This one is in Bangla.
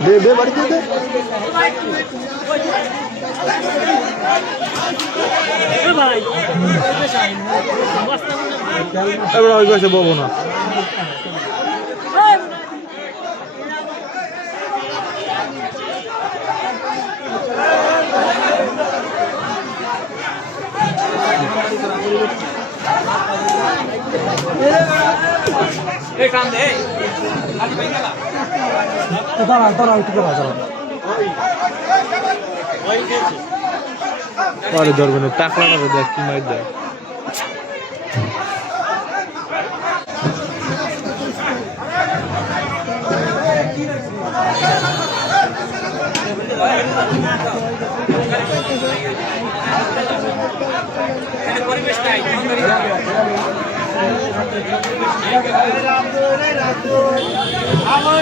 দে দে বাড়িতে দে এবার ওই পাশে বলবো না আরে ধরবে না টাকলা না দেখ কি মাইর দেয় আমার